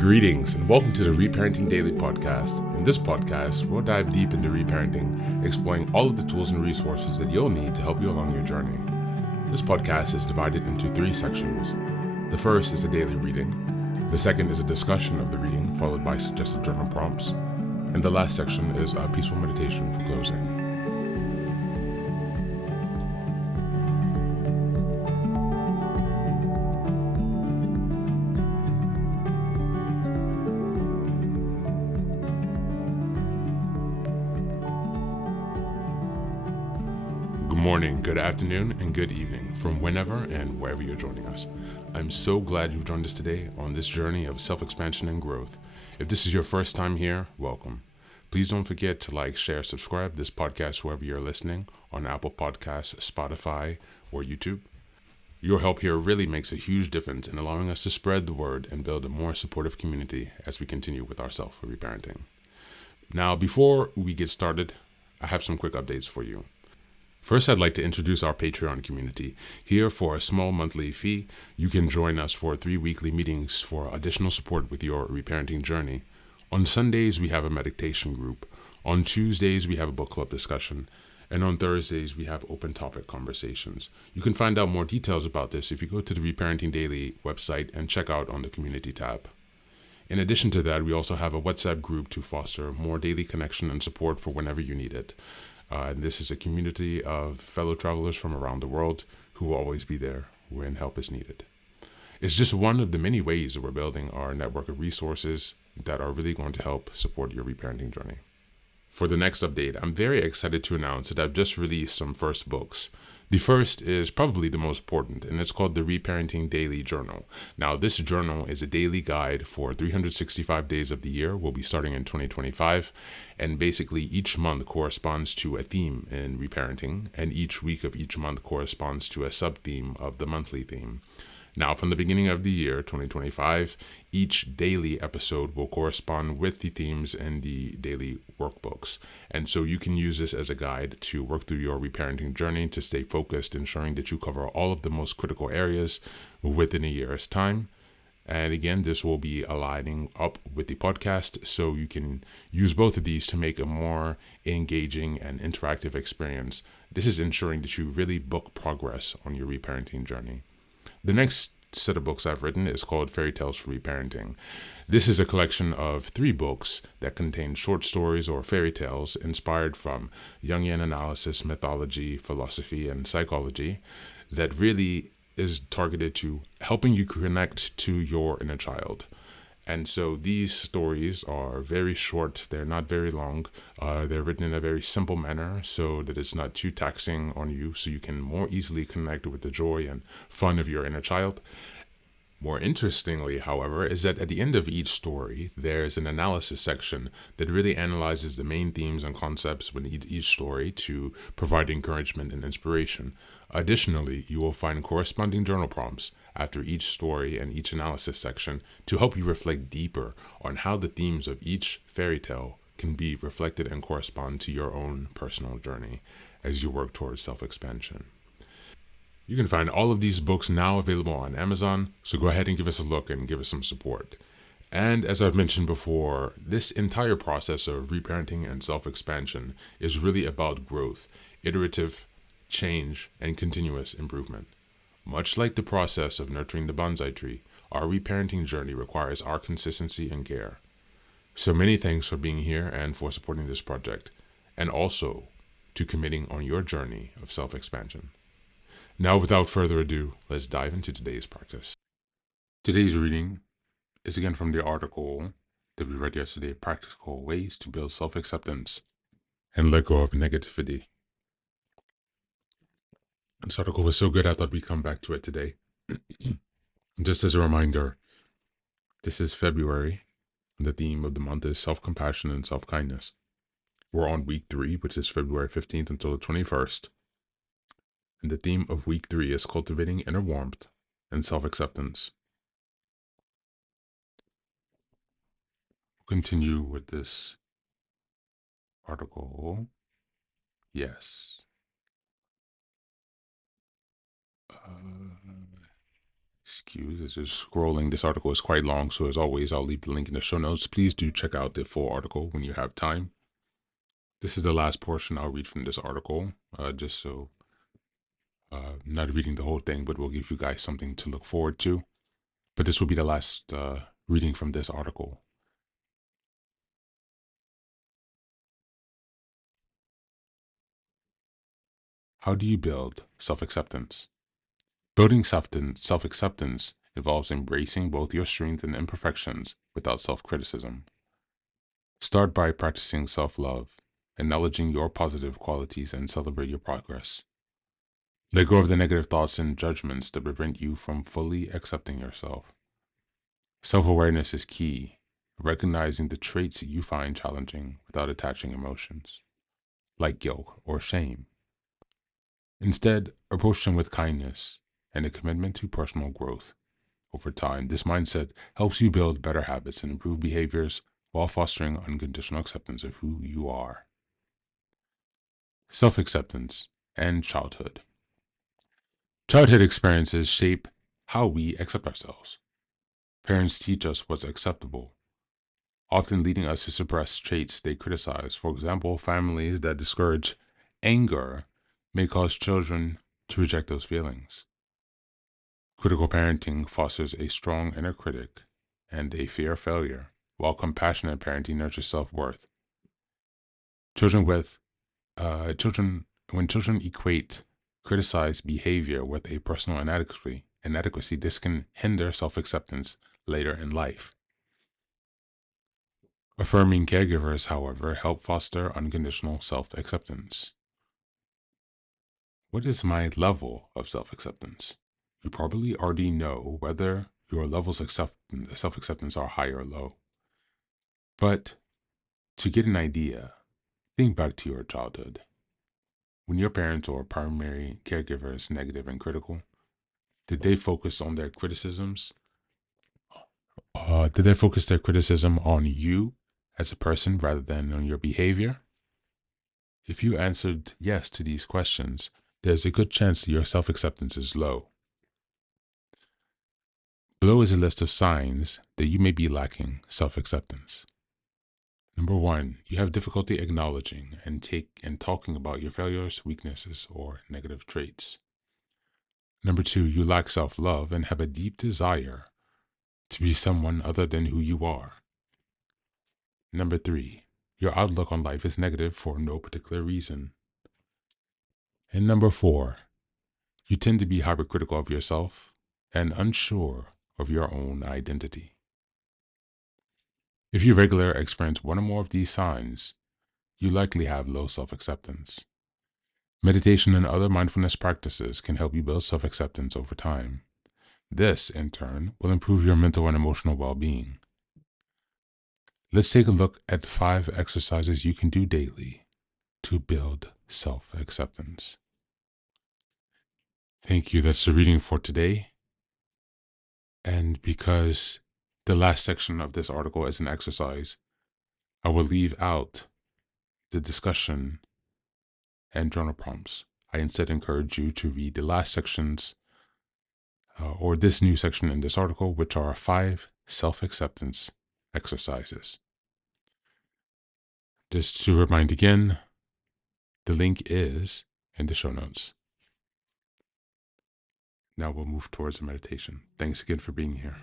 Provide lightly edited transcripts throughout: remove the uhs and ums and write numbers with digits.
Greetings and welcome to the Reparenting Daily podcast. In this podcast, we'll dive deep into reparenting, exploring all of the tools and resources that you'll need to help you along your journey. This podcast is divided into 3 sections. The first is a daily reading. The second is a discussion of the reading, followed by suggested journal prompts. And the last section is a peaceful meditation for closing. Good morning, good afternoon, and good evening from whenever and wherever you're joining us. I'm so glad you've joined us today on this journey of self-expansion and growth. If this is your first time here, welcome. Please don't forget to like, share, subscribe this podcast wherever you're listening, on Apple Podcasts, Spotify, or YouTube. Your help here really makes a huge difference in allowing us to spread the word and build a more supportive community as we continue with our self-reparenting. Now, before we get started, I have some quick updates for you. First, I'd like to introduce our Patreon community. Here, for a small monthly fee, you can join us for 3 weekly meetings for additional support with your reparenting journey. On Sundays, we have a meditation group. On Tuesdays, we have a book club discussion. And on Thursdays, we have open topic conversations. You can find out more details about this if you go to the Reparenting Daily website and check out on the community tab. In addition to that, we also have a WhatsApp group to foster more daily connection and support for whenever you need it. And this is a community of fellow travelers from around the world who will always be there when help is needed. It's just one of the many ways that we're building our network of resources that are really going to help support your reparenting journey. For the next update, I'm very excited to announce that I've just released some first books. The first is probably the most important, and it's called the Reparenting Daily Journal. Now, this journal is a daily guide for 365 days of the year. We'll be starting in 2025, and basically each month corresponds to a theme in reparenting, and each week of each month corresponds to a sub-theme of the monthly theme. Now, from the beginning of the year, 2025, each daily episode will correspond with the themes in the daily workbooks. And so you can use this as a guide to work through your reparenting journey to stay focused, ensuring that you cover all of the most critical areas within a year's time. And again, this will be aligning up with the podcast, so you can use both of these to make a more engaging and interactive experience. This is ensuring that you really book progress on your reparenting journey. The next set of books I've written is called Fairy Tales for Reparenting. This is a collection of 3 books that contain short stories or fairy tales inspired from Jungian analysis, mythology, philosophy, and psychology that really is targeted to helping you connect to your inner child. And so these stories are very short. They're not very long. They're written in a very simple manner so that it's not too taxing on you, so you can more easily connect with the joy and fun of your inner child. More interestingly, however, is that at the end of each story, there's an analysis section that really analyzes the main themes and concepts within each story to provide encouragement and inspiration. Additionally, you will find corresponding journal prompts after each story and each analysis section to help you reflect deeper on how the themes of each fairy tale can be reflected and correspond to your own personal journey as you work towards self-expansion. You can find all of these books now available on Amazon, so go ahead and give us a look and give us some support. And as I've mentioned before, this entire process of reparenting and self-expansion is really about growth, iterative change, and continuous improvement. Much like the process of nurturing the bonsai tree, our reparenting journey requires our consistency and care. So many thanks for being here and for supporting this project, and also to committing on your journey of self-expansion. Now, without further ado, let's dive into today's practice. Today's reading is again from the article that we read yesterday, Practical Ways to Build Self-Acceptance and Let Go of Negativity. This article was so good, I thought we'd come back to it today. Just as a reminder, this is February, and the theme of the month is self-compassion and self-kindness. We're on week 3, which is February 15th until the 21st. And the theme of week 3 is cultivating inner warmth and self-acceptance. We'll continue with this article. Yes. Excuse, it's just scrolling. This article is quite long, so as always, I'll leave the link in the show notes. Please do check out the full article when you have time. This is the last portion I'll read from this article, just so not reading the whole thing, but we'll give you guys something to look forward to. But this will be the last reading from this article. How do you build self-acceptance? Building self-acceptance involves embracing both your strengths and imperfections without self-criticism. Start by practicing self-love, acknowledging your positive qualities and celebrate your progress. Let go of the negative thoughts and judgments that prevent you from fully accepting yourself. Self-awareness is key, recognizing the traits you find challenging without attaching emotions, like guilt or shame. Instead, approach them with kindness and a commitment to personal growth. Over time, this mindset helps you build better habits and improve behaviors while fostering unconditional acceptance of who you are. Self-acceptance and childhood. Childhood experiences shape how we accept ourselves. Parents teach us what's acceptable, often leading us to suppress traits they criticize. For example, families that discourage anger may cause children to reject those feelings. Critical parenting fosters a strong inner critic and a fear of failure, while compassionate parenting nurtures self-worth. Children with when children equate criticized behavior with a personal inadequacy, this can hinder self-acceptance later in life. Affirming caregivers, however, help foster unconditional self-acceptance. What is my level of self-acceptance? You probably already know whether your levels of self-acceptance are high or low. But to get an idea, think back to your childhood. When your parents or primary caregiver is negative and critical, did they focus on their criticisms? Did they focus their criticism on you as a person rather than on your behavior? If you answered yes to these questions, there's a good chance that your self-acceptance is low. Below is a list of signs that you may be lacking self-acceptance. Number 1, you have difficulty acknowledging and talking about your failures, weaknesses, or negative traits. Number 2, you lack self-love and have a deep desire to be someone other than who you are. Number 3, your outlook on life is negative for no particular reason. And number 4, you tend to be hypercritical of yourself and unsure of your own identity. If you regularly experience one or more of these signs, you likely have low self-acceptance. Meditation and other mindfulness practices can help you build self-acceptance over time. This, in turn, will improve your mental and emotional well-being. Let's take a look at 5 exercises you can do daily to build self-acceptance. Thank you. That's the reading for today. And because the last section of this article is an exercise, I will leave out the discussion and journal prompts. I instead encourage you to read the last sections or this new section in this article, which are 5 self-acceptance exercises. Just to remind again, the link is in the show notes. Now we'll move towards the meditation. Thanks again for being here.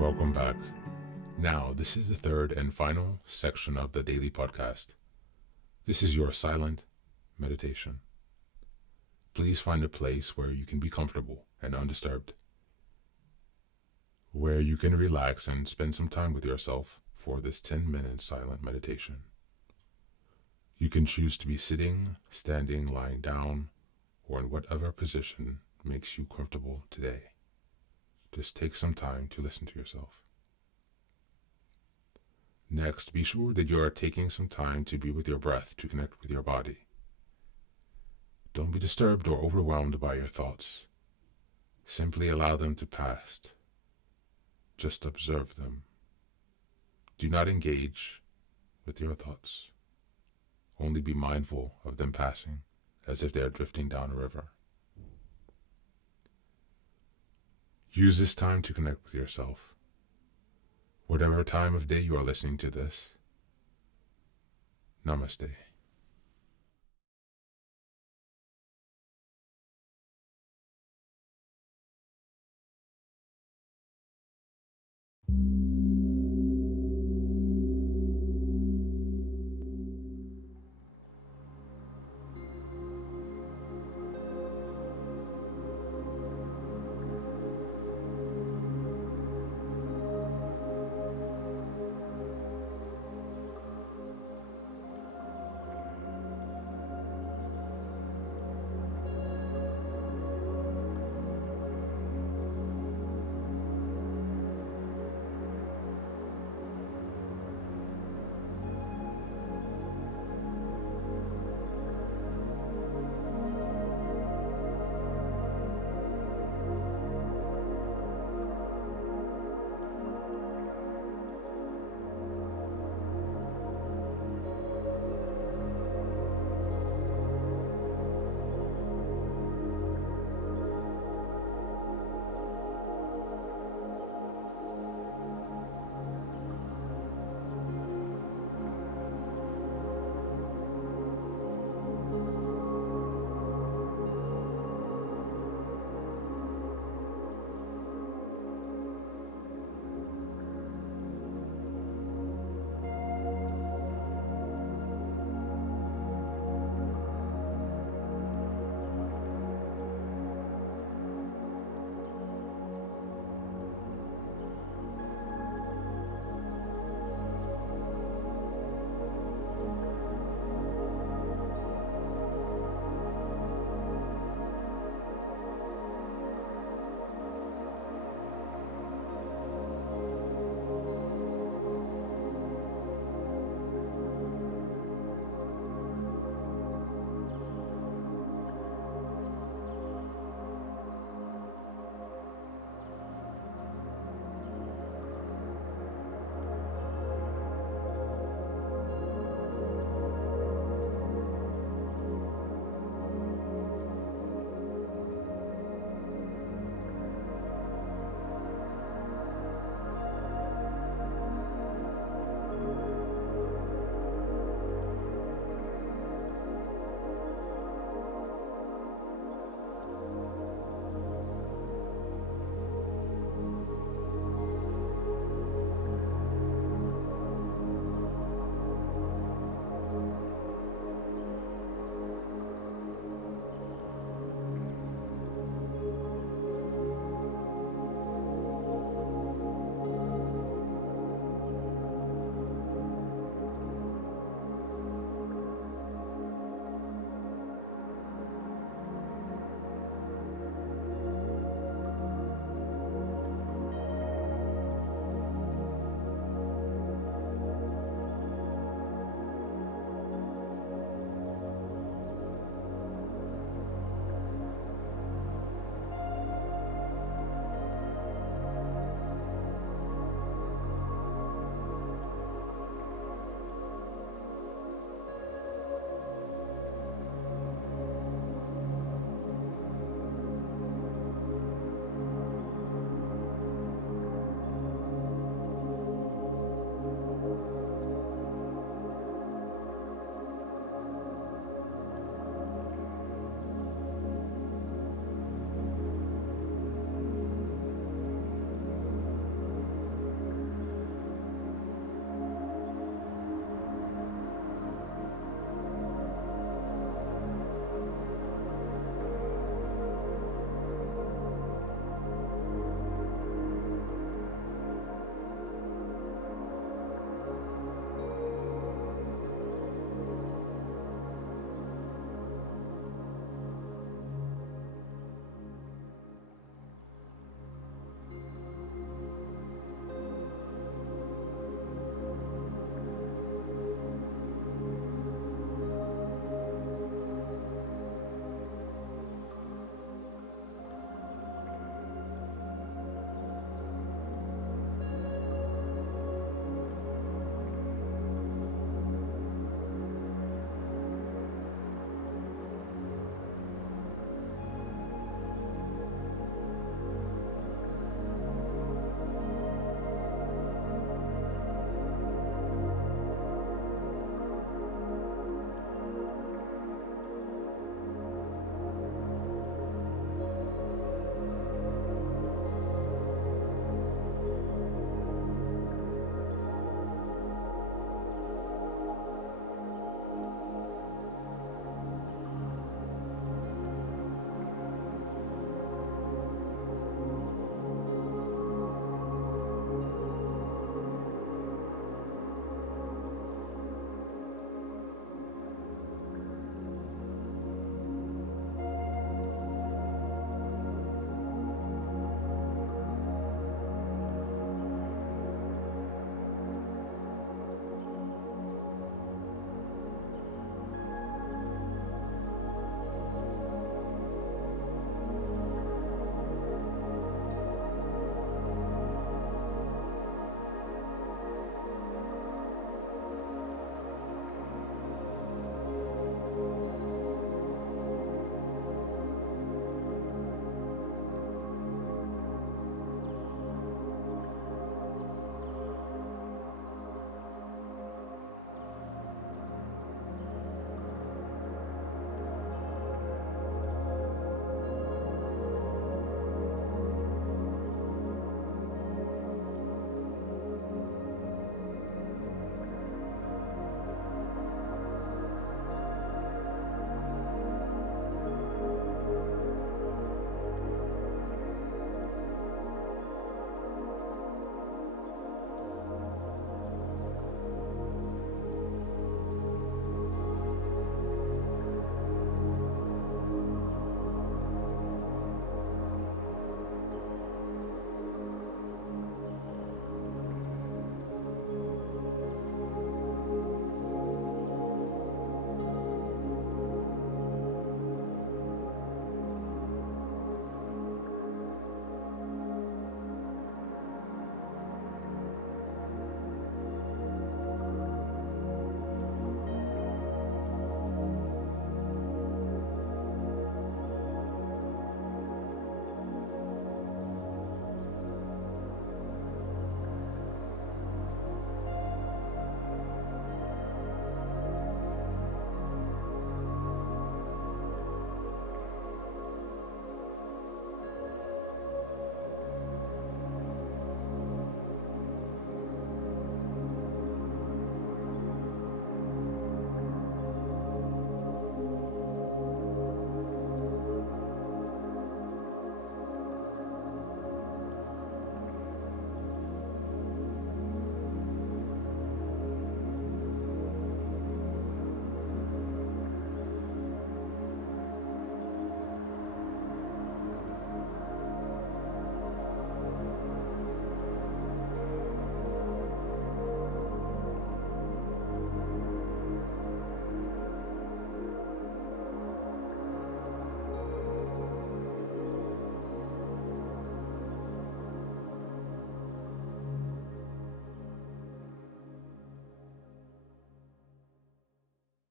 Welcome back. Now, this is the third and final section of the daily podcast. This is your silent meditation. Please find a place where you can be comfortable and undisturbed, where you can relax and spend some time with yourself for this 10-minute silent meditation. You can choose to be sitting, standing, lying down, or in whatever position makes you comfortable today. Just take some time to listen to yourself. Next, be sure that you are taking some time to be with your breath to connect with your body. Don't be disturbed or overwhelmed by your thoughts. Simply allow them to pass. Just observe them. Do not engage with your thoughts. Only be mindful of them passing, as if they are drifting down a river. Use this time to connect with yourself. Whatever time of day you are listening to this, Namaste.